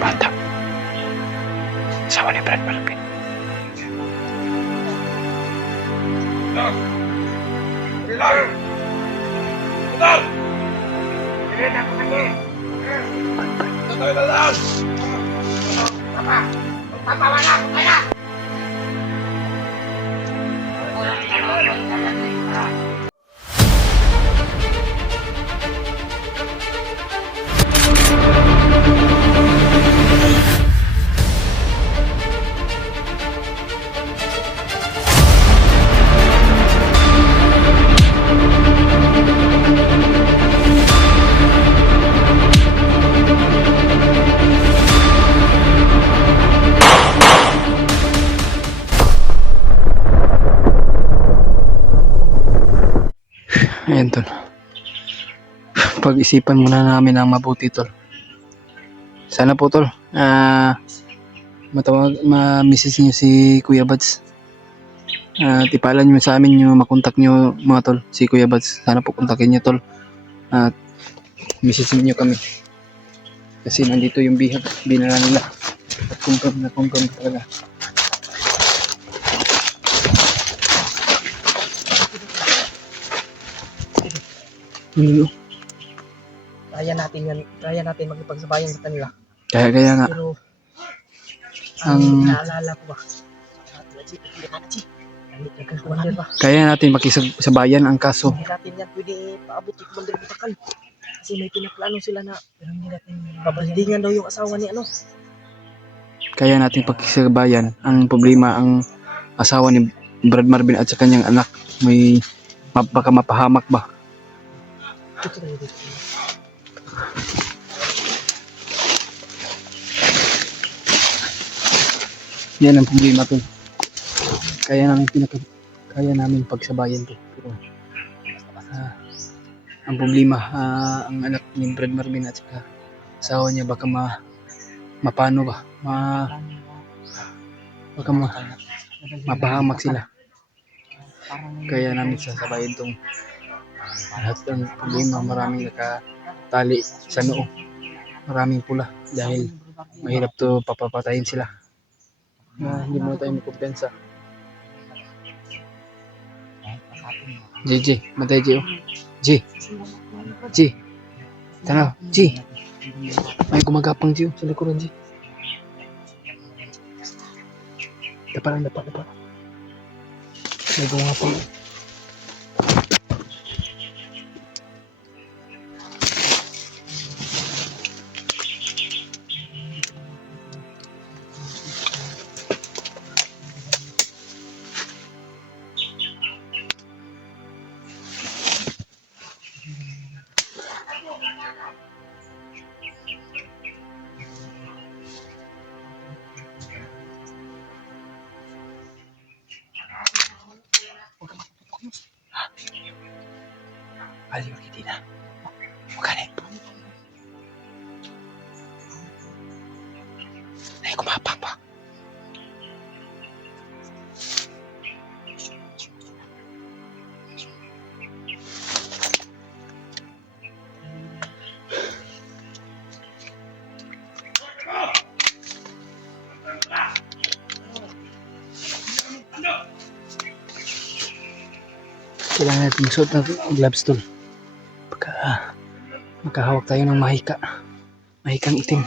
bata. Asawa ni Brad Marvin. Ayan tol. Pag-isipan muna namin ang mabuti tol. Sana po tol, ma-message niyo si Kuya Bads. Tipalan niyo sa amin yung makontak niyo mga tol, si Kuya Bads. Sana po kontakin niyo tol. At message niyo kami. Kasi nandito yung binala nila. At confirm talaga. Kaya natin makipagsabayan sa kanila. Kaya nga. Pero Ang naalala ko ba? kaya natin makisagsabayan ang kaso. Hindi natin yan pwede paabot yung Commander Butakan. Kasi may pinaplano sila na pero hindi natin babaldingan daw yung asawa ni ano. Kaya natin pakisagbayan. Ang problema, ang asawa ni Brad Marvin at sa kanyang anak may baka mapahamak ba. Yan ang problema to. Kaya namin pagsabayan to. Pero ang problema, ang anak ni Brad Marvin at saka asawa niya baka mapano ba? Baka mapahamak sila. Kaya namin sasabayan tong lahat ng problema. Maraming nakatali sa noo. Maraming pula dahil mahirap to papapatayin sila. Hindi mo tayo makumpensa. G, matay G, oh. G, tanaw, G. May gumagapang G, oh, sa likuran G. Dapa. May gumagapang. Aliw kita na. Magaling. Ay, kumapang pa. Kailangan natin magsuot ng gloves tol. Pagka makahawak tayo ng mahikang itim.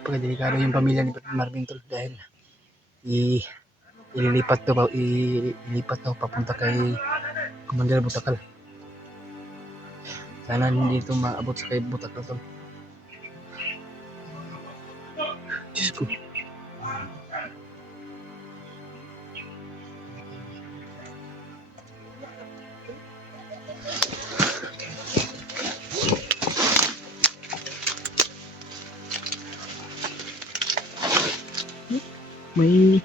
Pagka delikado yung pamilya ni Marvin tol dahil ililipat daw papunta kay Commander Butakan. Sana hindi ito maabot sa kay Butakan tol. Diyos ko. May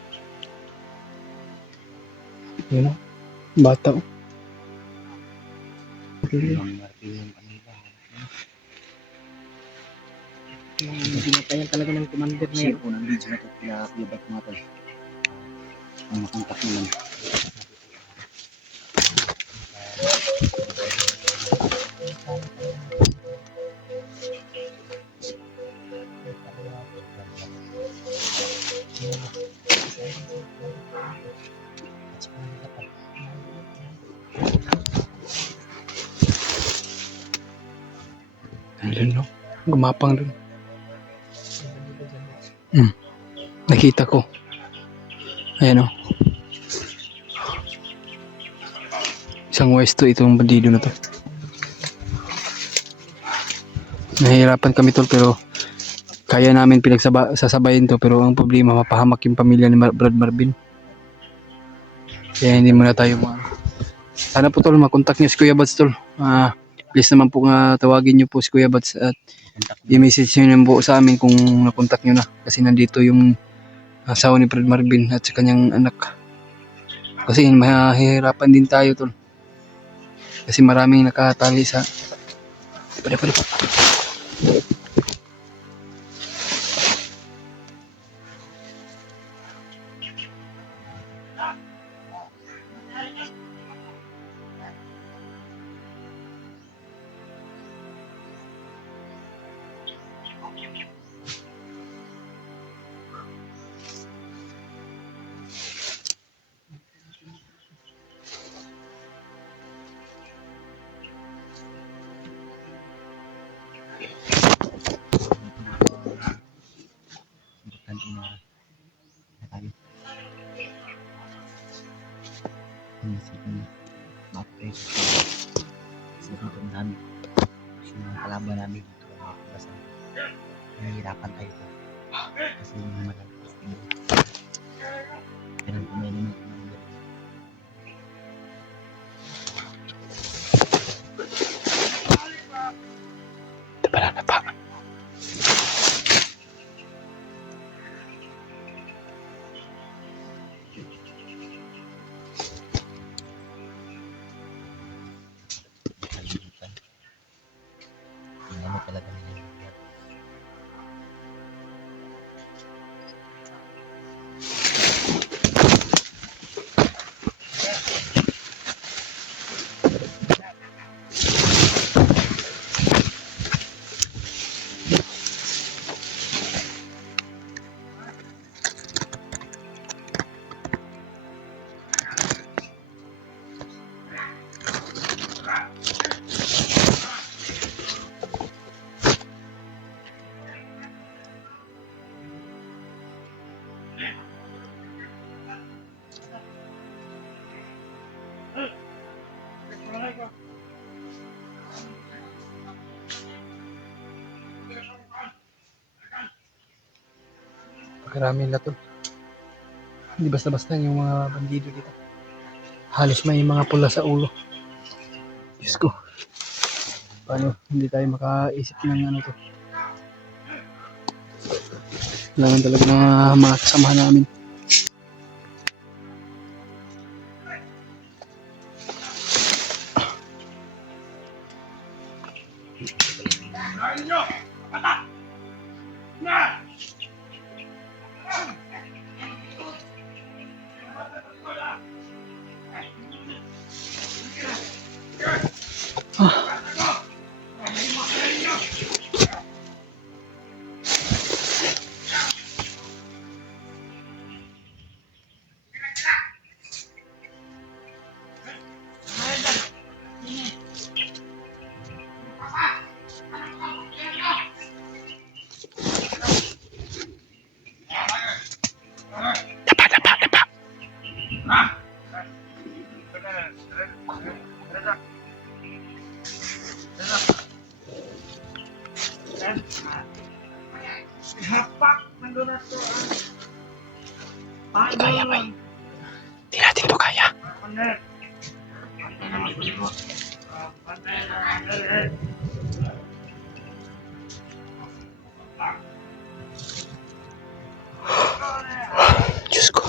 yun o, bata o. Pinatayan talaga ng commander na yan. Share ko ng video na ito kaya Kuya Bart mga tol. Ang makontak naman. sa mga dapat. Ayun, no? Gumapang dun. Yung bandido dyan. Nakita ko. Ayan, oh. Isang west to itong bandido na to. Nahihirapan kami tol, pero kaya namin sasabayin to, pero ang problema mapahamak yung pamilya ni Brad Marvin. Kaya hindi muna tayo sana po tol makontak niyo si Kuya Bats tol. Please naman po nga tawagin niyo po si Kuya Bats at i-message niyo naman po sa amin kung nakontak niyo na, kasi nandito yung asawa ni Brad Marvin at sa kanyang anak. Kasi mahihirapan din tayo tol, kasi maraming nakatali sa pada. Importante na tayo. Isipin na ma-upgrade sa dito namin. Kasi yung mga kalaban namin dito mga pagkasan. Nahihirapan tayo to. Kasi yung mga malakas din. Ganun kung may naman kung Wala na pa. kalimutan. Yung ano talaga nila. Pagkarami na to. Hindi basta-basta yung mga bandido dito. Halos may mga pula sa ulo. Diyos ko. Paano hindi tayo makaisip ng ano to. Kailangan talaga ng mga kasamahan namin. Kaya ba? Di natin to kaya. Diyos ko.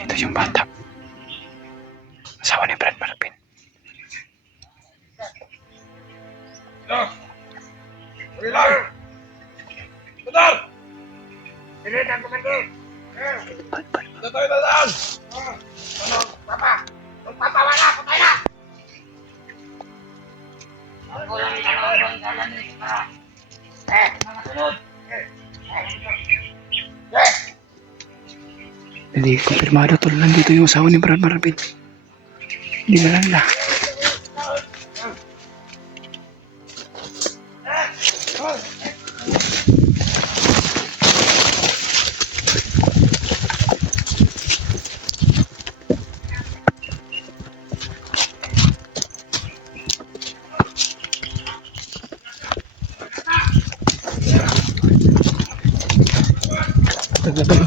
Ito yung bata. Asawa ni Brad Marvin. Hindi kumpirmado tol. Nandito yung asawa ni Brad Marvin. Hindi na lang na.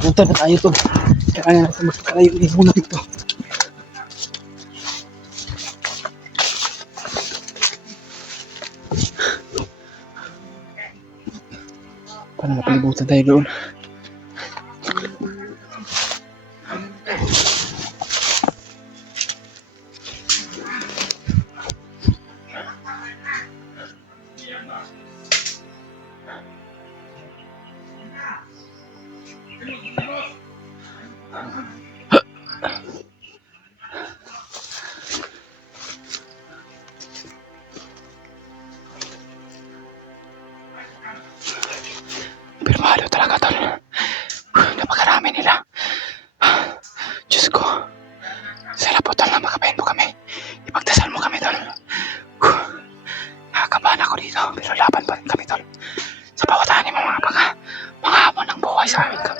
Punta na tayo tol. Kaya natin magkakalayo yung muna dito. Para napalibutan tayo doon. Pirmado talaga tol. Napakarami nila. Diyos ko. Sana po tol na makabayan mo kami. Ipagdasal mo kami tol. Nakakabahan ako dito. Pero laban pa rin kami tol. Sa bawat ani mo mga hamon ng buhay sa amin ka.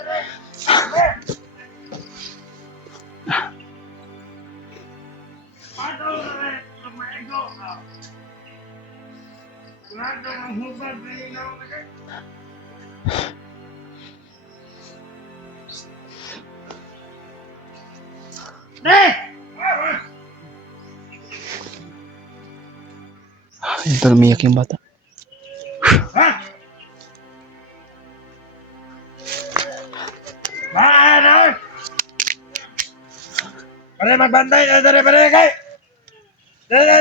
Ayun tol, umiyak yung bata. Pare magbantay, pare kay. Dali.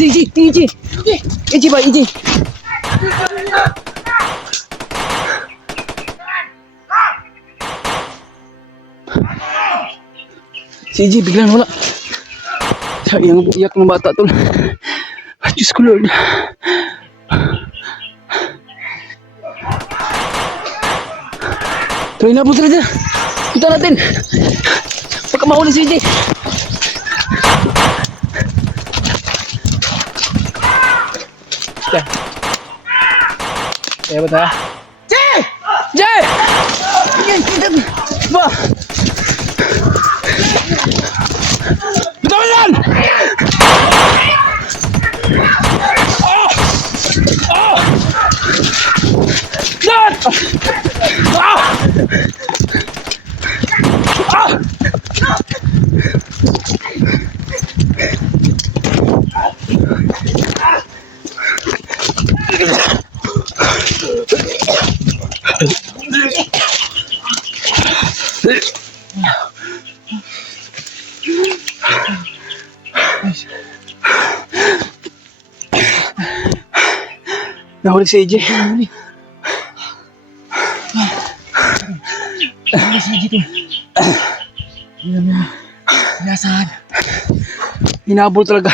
Si EJ ba, EJ? Si EJ biglang wala. Sayang iyak ng bata tol. Diyos ko Lord. Try na po talaga. Punta natin. Baka mahuli si EJ. Kaya ba tayo? Jay! Ba! Bitawan yan! Yan! Nahuli si EJ. Ano si EJ to? Hindi naman inasahan. Hinabol talaga.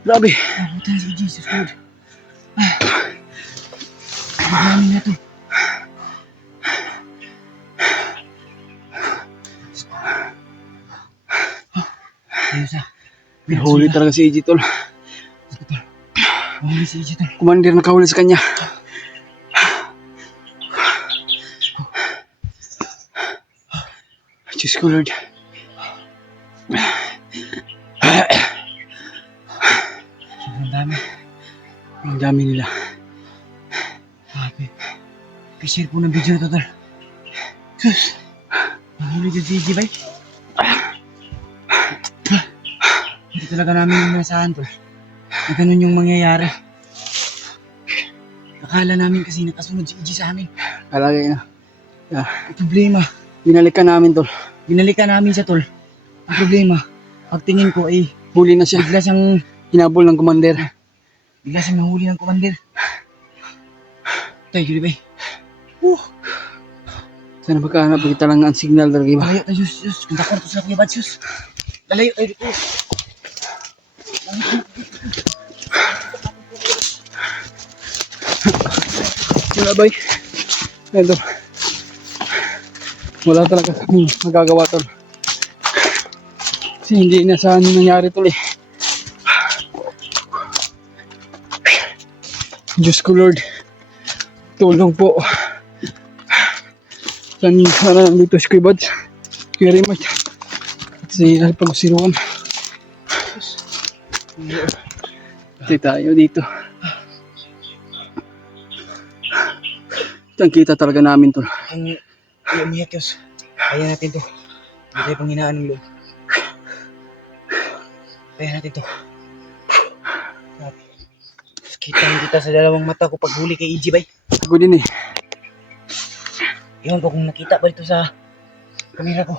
Grabe. Nabutan si EJ sa food. Namin na to. Ayos ah. Nahuli talaga si EJ tol. Nahuli si EJ to. Commander nakahuli sa kanya. Diyos ko Lord. Sobrang dami. Ang dami nila. Grabe. Share po ng video na to, tol. Sus! Nahuli dyan si EJ, bay. Hindi talaga namin inasahan, tol. Na ganun yung mangyayari. Akala namin kasi nakasunod si EJ sa amin. Kalagay na. Ang problema, Binalikan namin tol. binalikan namin siya tol. Ang problema, pagtingin ko ay Huli na siya. bigla siyang Hinabol ng commander. nahuli ng commander. Tayo, Julie Bay. Sana magkahanap kita lang ang signal talaga ba? Lalayo tayo, sus. Kung dakar to sa kuya bad, sus. Lalayo tayo dito. Wala ba? Ito. Wala talaga kami magagawa tol. Kasi hindi na saan yung nangyari tol eh. Diyos ko Lord. Tulong po. Sana nandito si Kuya Bads. Kuya Raymond. At si Alpha Luciruan. Kasi tayo dito. Ang kita talaga namin tol. Ang umiyak, Diyos. Kaya natin to. Hindi tayo panghinaan ng loob. Kaya natin to. Grabe. Kita sa dalawang mata ko pag huli kay EJ, bay. Ako din eh. Iwan ko kung nakita ba dito sa kamera ko.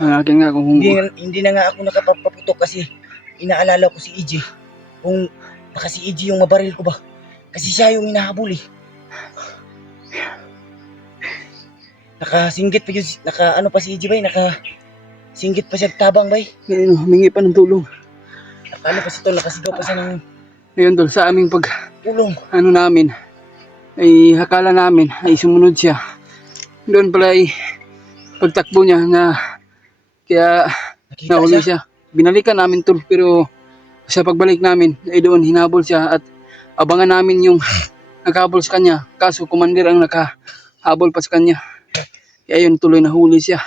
Ang akin nga kung Hindi na nga ako nakapaputok kasi inaalala ko si EJ. Kung baka si EJ yung mabaril ko ba. Kasi siya yung hinahabol eh. Nakasinggit pa yun, ano pa si EJ bay, nakasinggit pa siya tabang bay. Ngayon, humingi pa ng tulong. Ano pa si Tol, nakasigaw pa siya ng Ngayon tol, sa aming tulong. ano namin, ay hakala namin ay sumunod siya. Doon pala ay pagtakbo niya na kaya Nakita nahuli siya. siya. Binalikan namin tol, pero sa pagbalik namin ay doon hinabol siya at abangan namin yung naghabol sa kanya. Kaso commander ang nakahabol pa sa kanya. Kaya yun tuloy nahuli siya.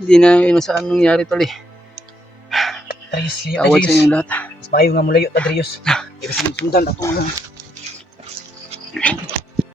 Hindi na yun saan nangyari tol eh. Darius, layo Awad sa Darius. inyong lahat. Mas bayo nga mo layo Darius. Kasi sundan ako nga.